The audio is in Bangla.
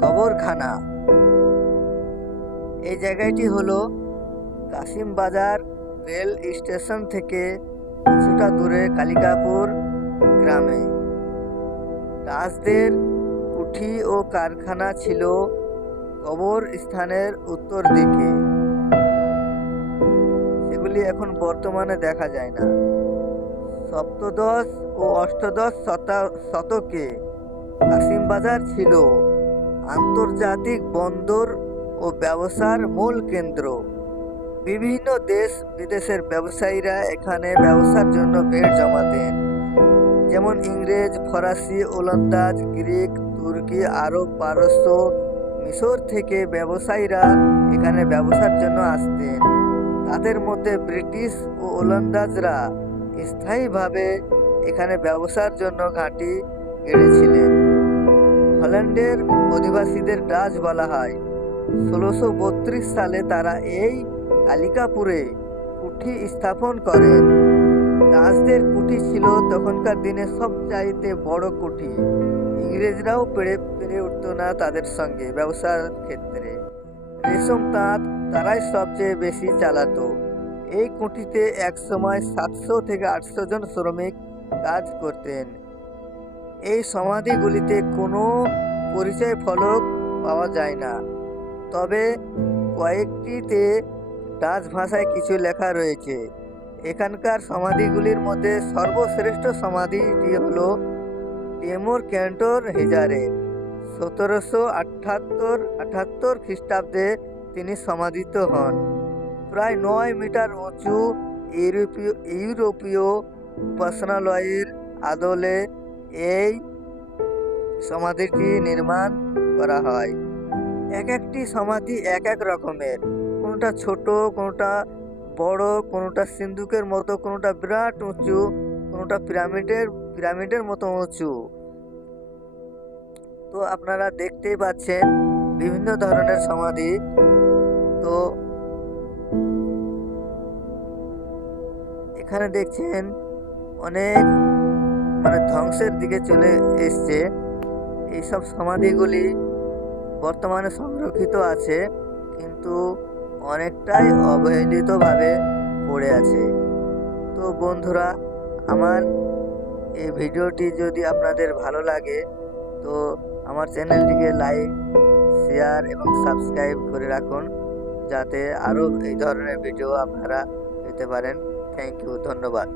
কবরখানা। এই জায়গাটি হলো কাশিম বাজার রেল স্টেশন থেকে কিছুটা দূরে কালিকাপুর গ্রামে। রাজদের কুঠি ও কারখানা ছিল কবর স্থানের উত্তর দিকে। সেগুলি এখন বর্তমানে দেখা যায় না। সপ্তদশ ও অষ্টদশ শতা- শতকে কাশিম বাজার ছিল আন্তর্জাতিক বন্দর ও ব্যবসার মূল কেন্দ্র। বিভিন্ন দেশ বিদেশের ব্যবসায়ীরা এখানে ব্যবসার জন্য ভিড় জমাতেন। যেমন ইংরেজ, ফরাসি, ওলন্দাজ, গ্রিক, তুর্কি, আরব, পারস্য, মিশর থেকে ব্যবসায়ীরা এখানে ব্যবসার জন্য আসতেন। তাদের মধ্যে ব্রিটিশ ও ওলন্দাজরা স্থায়ীভাবে এখানে ব্যবসার জন্য ঘাঁটি গেড়েছিলেন। হল্যান্ডের অধিবাসীদের ডাচ বলা হয়। ষোলোশো সালে তারা এই কালিকাপুরে কুঠি স্থাপন করেন ডাচদের কুঠি ছিল তখনকার দিনে সবচাইতে বড় কুঠি। ইংরেজরাও পেরে পেরে উঠত না তাদের সঙ্গে ব্যবসার ক্ষেত্রে। রেশম তাঁত তারাই সবচেয়ে বেশি চালাতো। এই কুঠিতে এক সময় সাতশো থেকে আটশো জন শ্রমিক কাজ করতেন। এই সমাধিগুলিতে কোনো পরিচয় ফলক পাওয়া যায় না। তবে কয়েকটিতে ডাচ ভাষায় কিছু লেখা রয়েছে। এখানকার সমাধিগুলির মধ্যে সর্বশ্রেষ্ঠ সমাধিটি হলো টেমোর ক্যান্টোর হেজারে। সতেরোশো আটাত্তর আটাত্তর খ্রিস্টাব্দে তিনি সমাধিত হন। প্রায় নয় মিটার উঁচু ইউরোপীয় ইউরোপীয় উপাসনালয়ের আদলে এই সমাধিটি নির্মাণ করা হয়। এক একটি সমাধি এক এক রকমের। কোনোটা ছোট, কোনোটা বড়, কোনোটা সিন্ধুকের মতো, কোনোটা বিরাট উঁচু, কোনোটা পিরামিডের পিরামিডের মতো উঁচু। তো আপনারা দেখতেই পাচ্ছেন বিভিন্ন ধরনের সমাধি। তো এখানে দেখছেন অনেক মানে ধ্বংসের দিকে চলে এসছে। এইসব সমাধিগুলি বর্তমানে সংরক্ষিত আছে, কিন্তু অনেকটাই অবহেলিতভাবে পড়ে আছে। তো বন্ধুরা, আমার এই ভিডিওটি যদি আপনাদের ভালো লাগে, তো আমার চ্যানেলটিকে লাইক, শেয়ার এবং সাবস্ক্রাইব করে রাখুন, যাতে আরও এই ধরনের ভিডিও আপনারা পেতে পারেন। থ্যাংক ইউ, ধন্যবাদ।